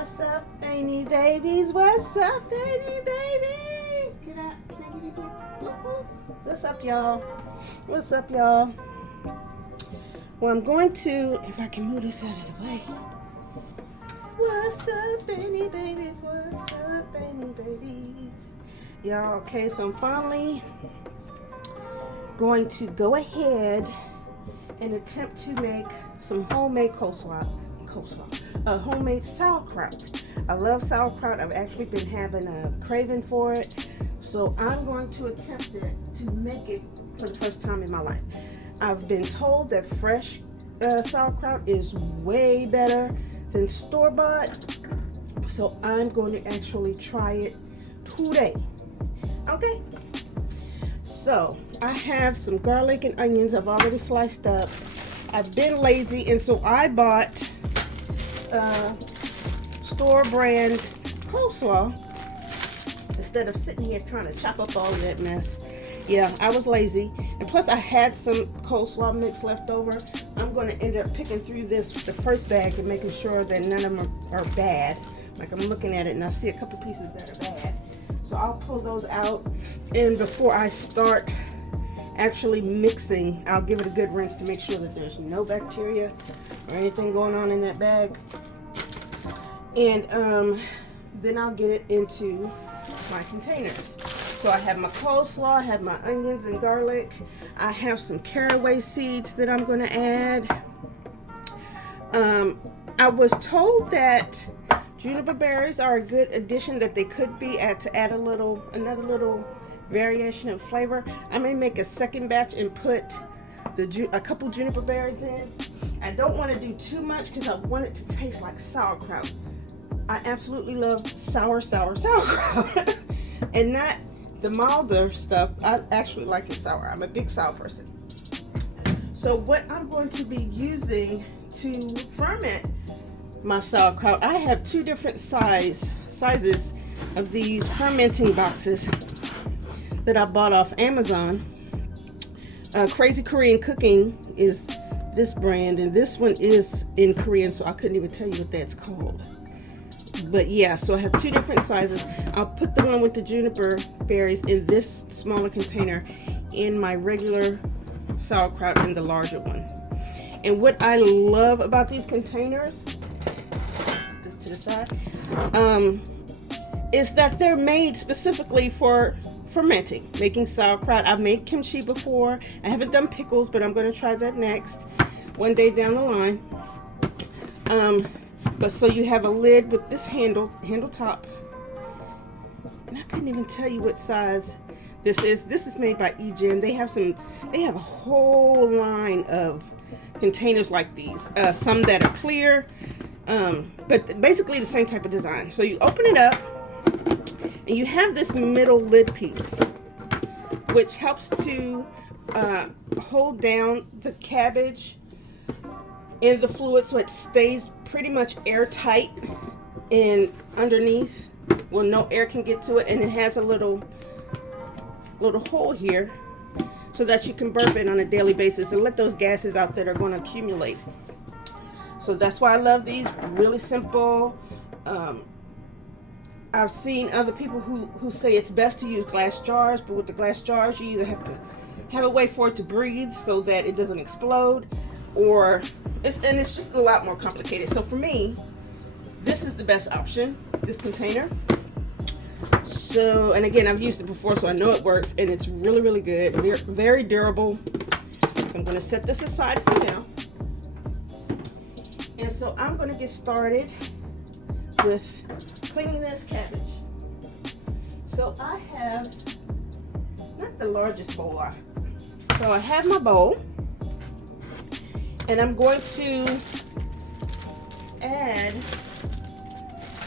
What's up, Vanity babies? What's up, Vanity babies? Get out. Can I get in here? Woo-hoo. What's up, y'all? What's up, y'all? Well, I'm going to, if I can move this out of the way. What's up, Vanity babies? What's up, Vanity babies? Y'all, okay, so I'm finally going to go ahead and attempt to make some homemade homemade sauerkraut. I love sauerkraut. I've actually been having a craving for it, so I'm going to attempt to make it for the first time in my life. I've been told that fresh sauerkraut is way better than store-bought, so I'm going to actually try it today. Okay, so I have some garlic and onions I've already sliced up. I've been lazy, and so I bought store brand coleslaw instead of sitting here trying to chop up all that mess. Yeah, I was lazy, and plus I had some coleslaw mix left over. I'm going to end up picking through the first bag and making sure that none of them are bad. Like, I'm looking at it and I see a couple pieces that are bad, so I'll pull those out, and before I start actually mixing, I'll give it a good rinse to make sure that there's no bacteria or anything going on in that bag. And then I'll get it into my containers. So I have my coleslaw, I have my onions and garlic, I have some caraway seeds that I'm going to add. I was told that juniper berries are a good addition, that they could be to add another little variation of flavor. I may make a second batch and put a couple juniper berries in. I don't want to do too much because I want it to taste like sauerkraut. I absolutely love sauerkraut and not the milder stuff. I actually like it sour. I'm a big sour person. So what I'm going to be using to ferment my sauerkraut, I have two different sizes of these fermenting boxes that I bought off Amazon. Crazy Korean Cooking is this brand, and this one is in Korean, so I couldn't even tell you what that's called. But yeah, so I have two different sizes. I'll put the one with the juniper berries in this smaller container, in my regular sauerkraut in the larger one. And what I love about these containers, set this to the side, is that they're made specifically for fermenting, making sauerkraut. I've made kimchi before. I haven't done pickles, but I'm going to try that next one day down the line. But so you have a lid with this handle top, and I couldn't even tell you what size this is. This is made by EGen. They have a whole line of containers like these. Some that are clear, but basically the same type of design. So you open it up, and you have this middle lid piece, which helps to hold down the cabbage in the fluid so it stays pretty much airtight and underneath. Well, no air can get to it, and it has a little hole here so that you can burp it on a daily basis and let those gases out that are going to accumulate. So that's why I love these. Really simple. I've seen other people who say it's best to use glass jars, but with the glass jars you either have to have a way for it to breathe so that it doesn't explode, or it's just a lot more complicated. So for me, this is the best option, this container. So, and again, I've used it before, so I know it works, and it's really, really good. Very durable. So I'm going to set this aside for now. And so I'm going to get started with cleaning this cabbage. So I have not the largest bowl. So I have my bowl, and I'm going to add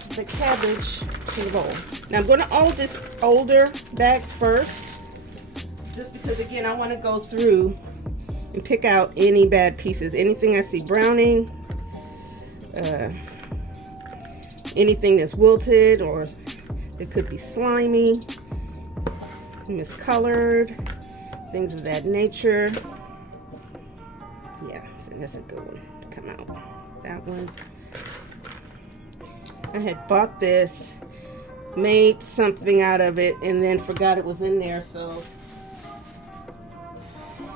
the cabbage to the bowl. Now I'm going to hold this older bag first, just because again I want to go through and pick out any bad pieces, anything I see browning, anything that's wilted or that could be slimy, miscolored, things of that nature. Yeah, so that's a good one to come out. That one. I had bought this, made something out of it, and then forgot it was in there. So,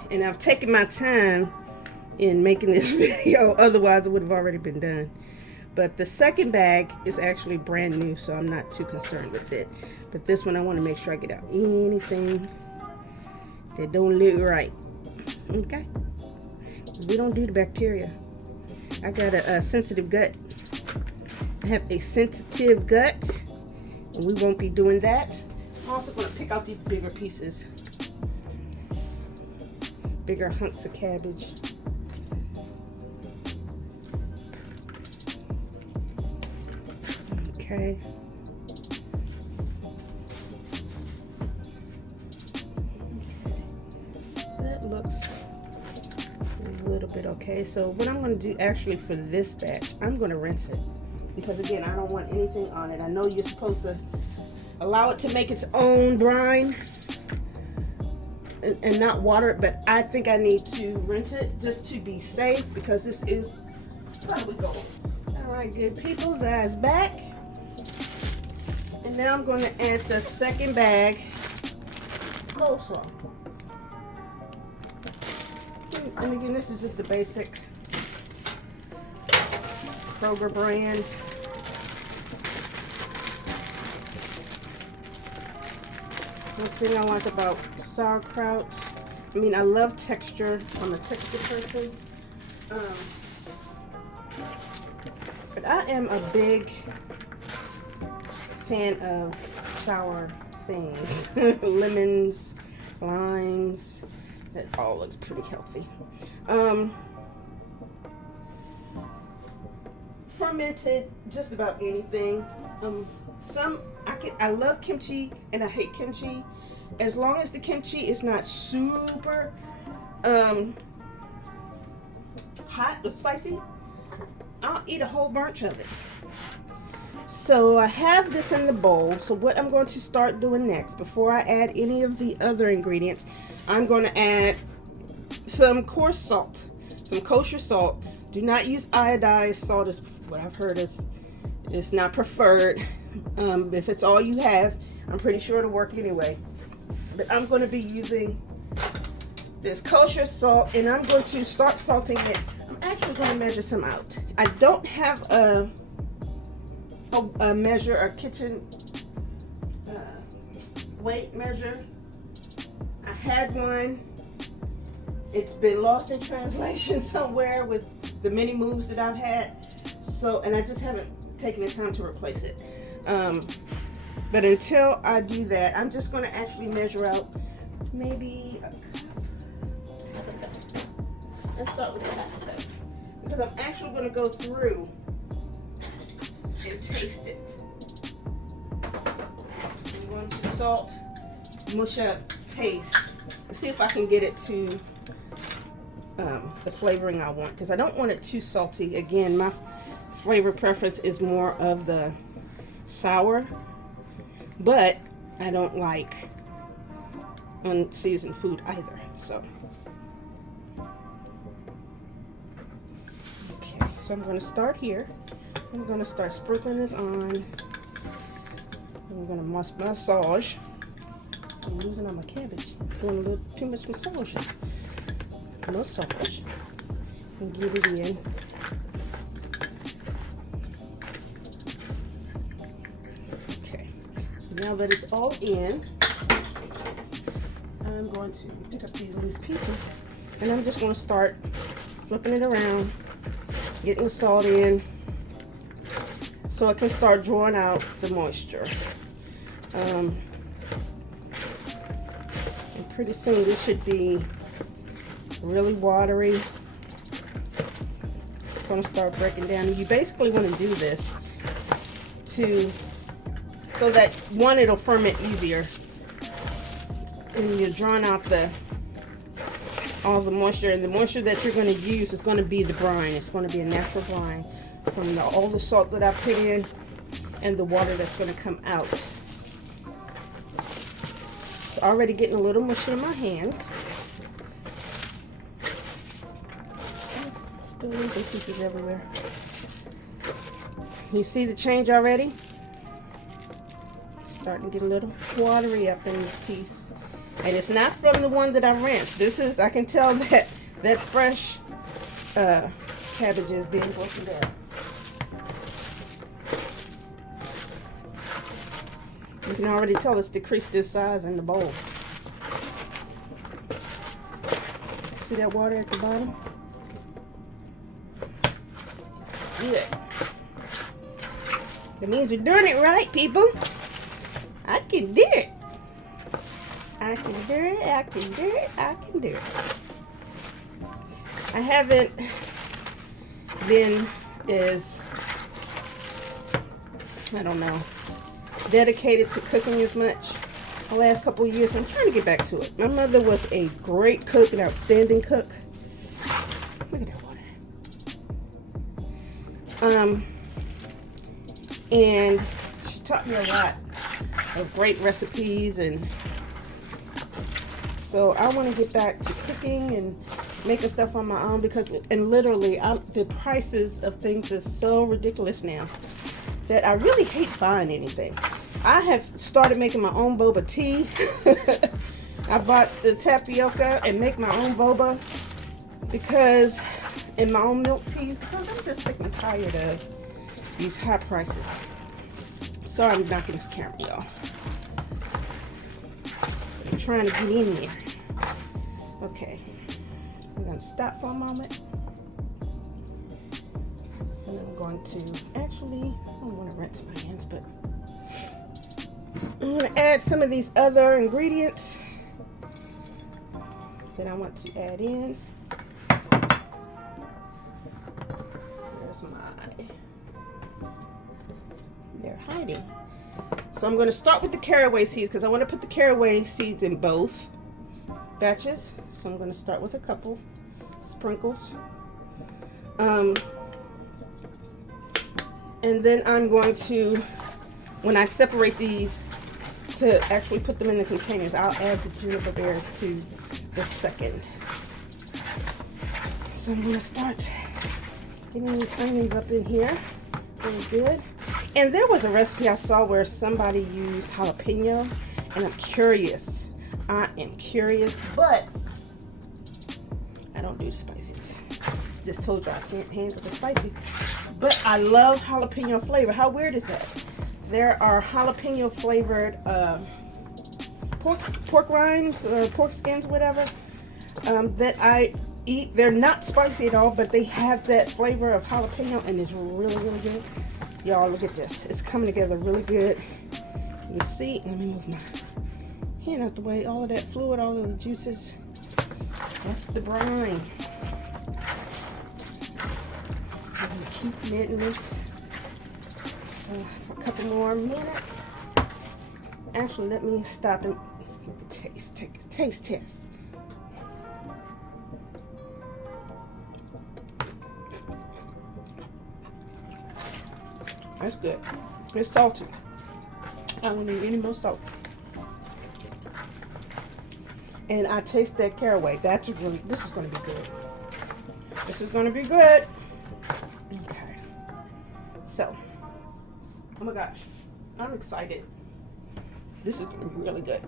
and I've taken my time in making this video, otherwise it would have already been done. But the second bag is actually brand new, so I'm not too concerned with it. But this one, I want to make sure I get out anything that don't look right. Okay, we don't do the bacteria. I got a sensitive gut. I have a sensitive gut, and we won't be doing that. I'm also going to pick out these bigger pieces, bigger hunks of cabbage. Okay. Looks a little bit okay. So what I'm going to do actually for this batch, I'm going to rinse it, because again, I don't want anything on it. I know you're supposed to allow it to make its own brine and not water it, but I think I need to rinse it just to be safe, because this is probably gold. All right, good people's eyes back, and now I'm going to add the second bag coleslaw. And again, this is just the basic Kroger brand. One thing I like about sauerkraut, I mean, I love texture. I'm a texture person. But I am a big fan of sour things. Lemons, limes. That all looks pretty healthy. Fermented, just about anything. I love kimchi and I hate kimchi. As long as the kimchi is not super hot or spicy, I'll eat a whole bunch of it. So I have this in the bowl. So what I'm going to start doing next, before I add any of the other ingredients, I'm going to add some coarse salt, some kosher salt. Do not use iodized salt, is what I've heard is not preferred. If it's all you have, I'm pretty sure it'll work anyway. But I'm going to be using this kosher salt, and I'm going to start salting it. I'm actually going to measure some out. I don't have a measure, a kitchen weight measure. I had one. It's been lost in translation somewhere with the many moves that I've had. So, and I just haven't taken the time to replace it. But until I do that, I'm just going to actually measure out maybe a cup. Let's start with a half a cup, because I'm actually going to go through and taste it. I'm going to salt, mush up, taste, and see if I can get it to the flavoring I want, because I don't want it too salty. Again, my flavor preference is more of the sour, but I don't like unseasoned food either. So okay, so I'm going to start here. I'm going to start sprinkling this on. I'm going to massage. I'm losing all my cabbage. Doing a little too much massaging. Massage. And get it in. Okay. So now that it's all in, I'm going to pick up these loose pieces, and I'm just going to start flipping it around, getting the salt in, so I can start drawing out the moisture. And pretty soon this should be really watery. It's going to start breaking down. And you basically want to do this so that one, it'll ferment easier, and you're drawing out all the moisture, and the moisture that you're going to use is going to be the brine. It's going to be a natural brine from all the salt that I put in and the water that's going to come out. It's already getting a little mushy in my hands. Still losing pieces everywhere. You see the change already? Starting to get a little watery up in this piece. And it's not from the one that I rinsed. This is, I can tell that fresh cabbage is being broken down. You can already tell it's decreased this size in the bowl. See that water at the bottom? It's good. That means we're doing it right, people. I can do it. I can do it. I can do it. I can do it. I haven't been as, I don't know, dedicated to cooking as much the last couple of years. I'm trying to get back to it. My mother was a great cook, an outstanding cook. Look at that water. And she taught me a lot of great recipes, and so I want to get back to cooking and making stuff on my own, because, and literally, the prices of things are so ridiculous now that I really hate buying anything. I have started making my own boba tea. I bought the tapioca and make my own boba because, in my own milk tea, because I'm just sick and tired of these high prices. Sorry I'm knocking this camera, y'all. I'm trying to get in there. Okay. I'm going to stop for a moment. And I'm going to, actually, I don't want to rinse my hands, but I'm going to add some of these other ingredients that I want to add in. There's they're hiding. So I'm going to start with the caraway seeds because I want to put the caraway seeds in both batches. So I'm going to start with a couple sprinkles. And then I'm going to, when I separate these to actually put them in the containers, I'll add the juniper berries to the second. So I'm going to start getting these onions up in here. Really good. And there was a recipe I saw where somebody used jalapeno, and I'm curious. I am curious, but I don't do the spices. Just told you I can't handle the spices. But I love jalapeno flavor. How weird is that? There are jalapeno flavored pork rinds or pork skins, whatever, that I eat. They're not spicy at all, but they have that flavor of jalapeno, and it's really, really good. Y'all, look at this. It's coming together really good. You see? Let me move my hand out the way. All of that fluid, all of the juices. That's the brine. I'm going to keep knitting this. So for a couple more minutes. Actually, let me stop and make a taste. Take a taste test. That's good. It's salty. I don't need any more salt. And I taste that caraway. That's really, this is going to be good. This is going to be good. Okay. So, oh my gosh, I'm excited. This is going to be really good.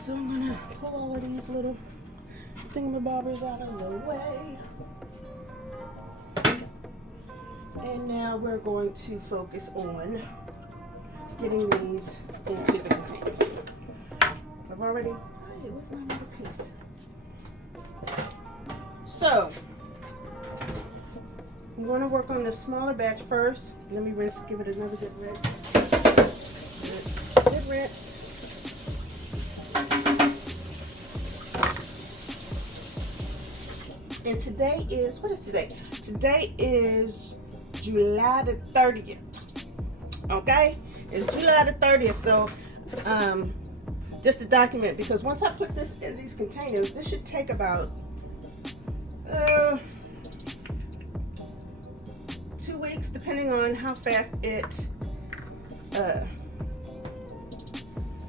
So I'm going to pull all of these little thingamabobbers out of the way. And now we're going to focus on getting these into the container. I've already, hey, what's my other piece? So, I'm going to work on the smaller batch first. Let me rinse, give it another good rinse. Good rinse. And today is, what is today? Today is July the 30th. Okay? It's July the 30th. So, just to document, because once I put this in these containers, this should take about 2 weeks, depending on how fast it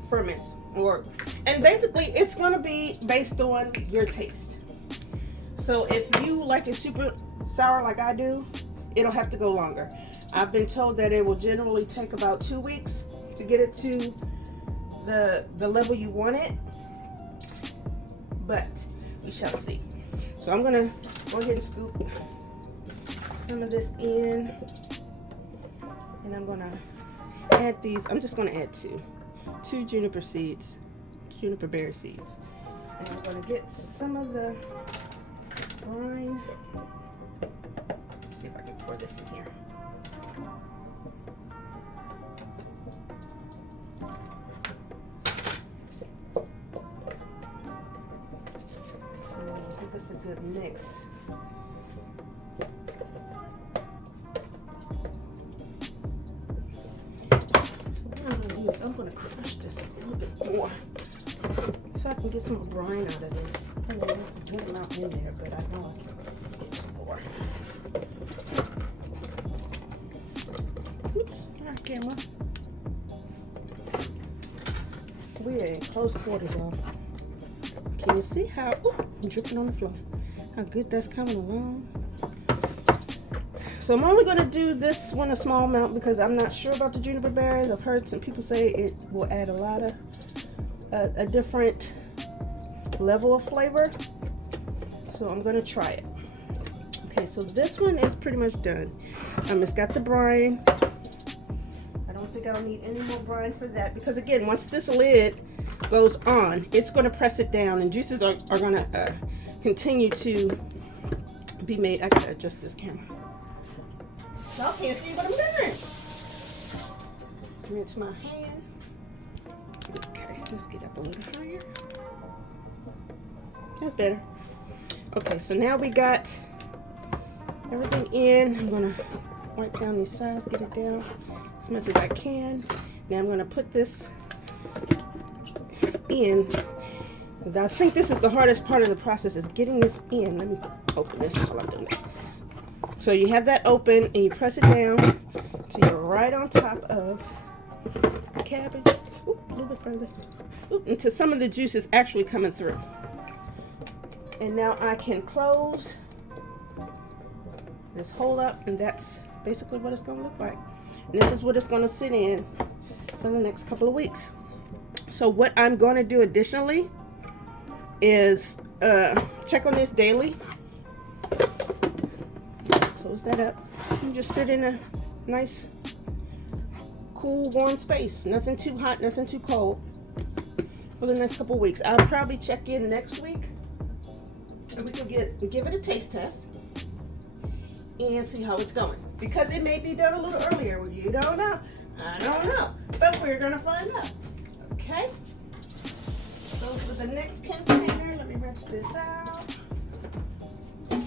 ferments. And basically, it's going to be based on your taste. So if you like it super sour like I do, it'll have to go longer. I've been told that it will generally take about 2 weeks to get it to the level you want it, but we shall see. So I'm gonna go ahead and scoop some of this in, and I'm gonna add these. I'm just gonna add two juniper berry seeds, and I'm gonna get some of the brine. Let's see if I can pour this in here. Give this a good mix. I'm going to crush this a little bit more so I can get some more brine out of this. I mean, there's a good amount in there, but I know I can get some more. Oops, our camera. We are in close quarters, y'all. Can you see how, I'm dripping on the floor, how good that's coming along? So I'm only going to do this one a small amount because I'm not sure about the juniper berries. I've heard some people say it will add a lot of a different level of flavor. So I'm going to try it. Okay, so this one is pretty much done. It's got the brine. I don't think I'll need any more brine for that because again, once this lid goes on, it's going to press it down and juices are going to continue to be made. I gotta adjust this camera. Y'all can't see what I'm doing. Rinse my hand. Okay, let's get up a little higher. That's better. Okay, so now we got everything in. I'm gonna wipe down these sides, get it down as much as I can. Now I'm gonna put this in. I think this is the hardest part of the process, is getting this in. Let me open this while I'm doing this. So you have that open and you press it down till you're right on top of the cabbage. Oop, a little bit further. Oop, until some of the juice is actually coming through. And now I can close this hole up, and that's basically what it's going to look like. And this is what it's going to sit in for the next couple of weeks. So what I'm going to do additionally is check on this daily. Close that up and just sit in a nice, cool, warm space. Nothing too hot, nothing too cold for the next couple of weeks. I'll probably check in next week and we can give it a taste test and see how it's going. Because it may be done a little earlier. You don't know. I don't know. But we're going to find out. Okay? So for the next container, let me rinse this out. And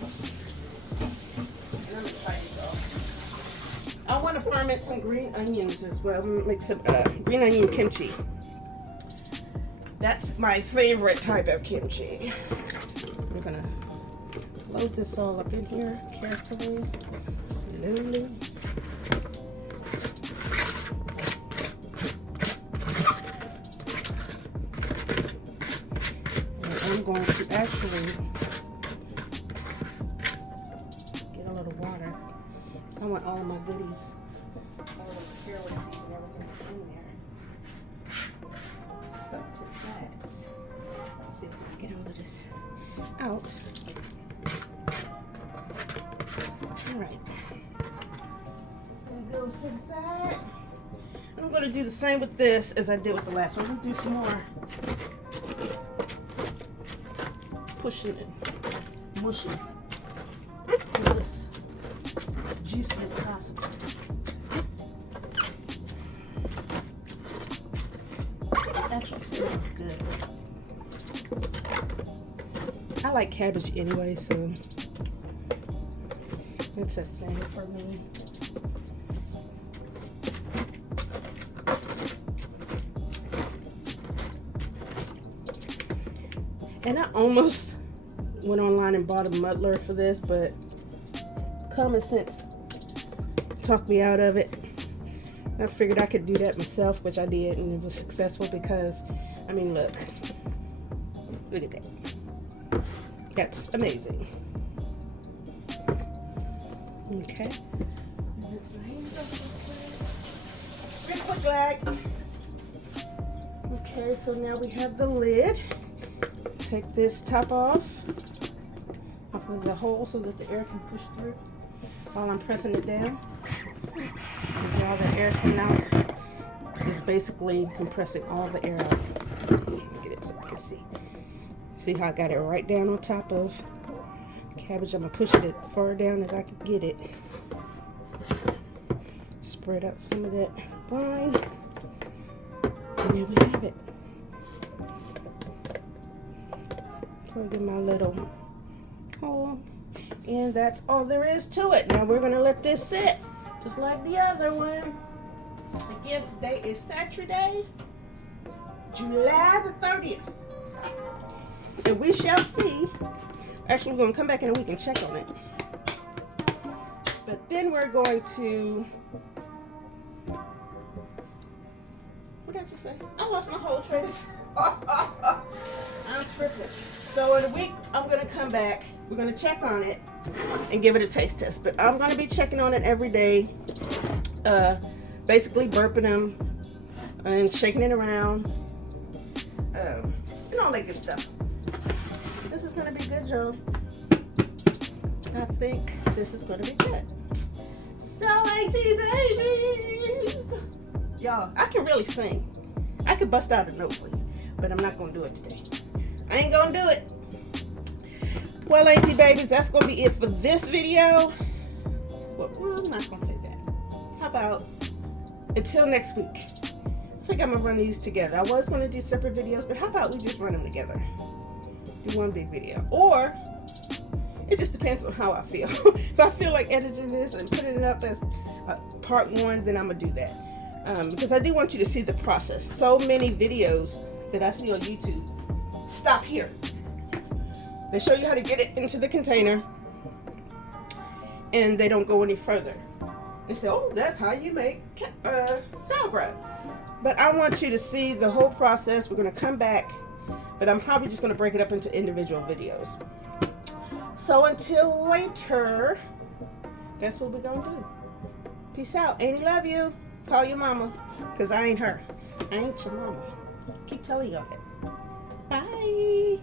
I'm excited though. I want to ferment some green onions as well. Make some green onion kimchi. That's my favorite type of kimchi. We're gonna load this all up in here carefully, slowly. I'm going to actually get a little water. So I want all of my goodies, all of the carrots and everything that's in there, stuck to the sides. Let's see if we can get all of this out. All right. That goes to the side. I'm going to do the same with this as I did with the last one. I'm going to do some more pushing and mushing with this juicy as possible. It actually smells good. I like cabbage anyway, so it's a thing for me. And I almost went online and bought a muddler for this, but common sense talked me out of it. I figured I could do that myself, which I did, and it was successful because, I mean, look at that. That's amazing. Okay. Real quick, like. Okay, so now we have the lid. Take this top off of the hole so that the air can push through while I'm pressing it down. And all the air coming out is basically compressing all the air out. Get it so you can see. See how I got it right down on top of cabbage? I'm gonna push it as far down as I can get it. Spread out some of that brine. And there we have it. Plug in my little hole. And that's all there is to it. Now we're gonna let this sit, just like the other one. Again, today is Saturday, July the 30th. And we shall see. Actually, we're gonna come back in a week and check on it. But then we're going to, what did I just say? I lost my whole train. I'm tripping. So in a week, I'm gonna come back. We're gonna check on it and give it a taste test. But I'm gonna be checking on it every day. Basically burping them and shaking it around. And all that good stuff. This is gonna be good, Joe. I think this is gonna be good. So, AT babies! Y'all, I can really sing. I could bust out a note for you, but I'm not gonna do it today. I ain't gonna do it. Well, AT babies, that's gonna be it for this video. Well, I'm not gonna say that. How about until next week? I think I'm gonna run these together. I was gonna do separate videos, but how about we just run them together? Do one big video. Or it just depends on how I feel. If I feel like editing this and putting it up as part one, then I'm gonna do that. Because I do want you to see the process. So many videos that I see on YouTube stop here. They show you how to get it into the container and they don't go any further. They say, oh, that's how you make sauerkraut. But I want you to see the whole process. We're gonna come back, but I'm probably just gonna break it up into individual videos. So until later, that's what we're gonna do. Peace out. Annie, love you. Call your mama, because I ain't her. I ain't your mama. Keep telling y'all that. Bye.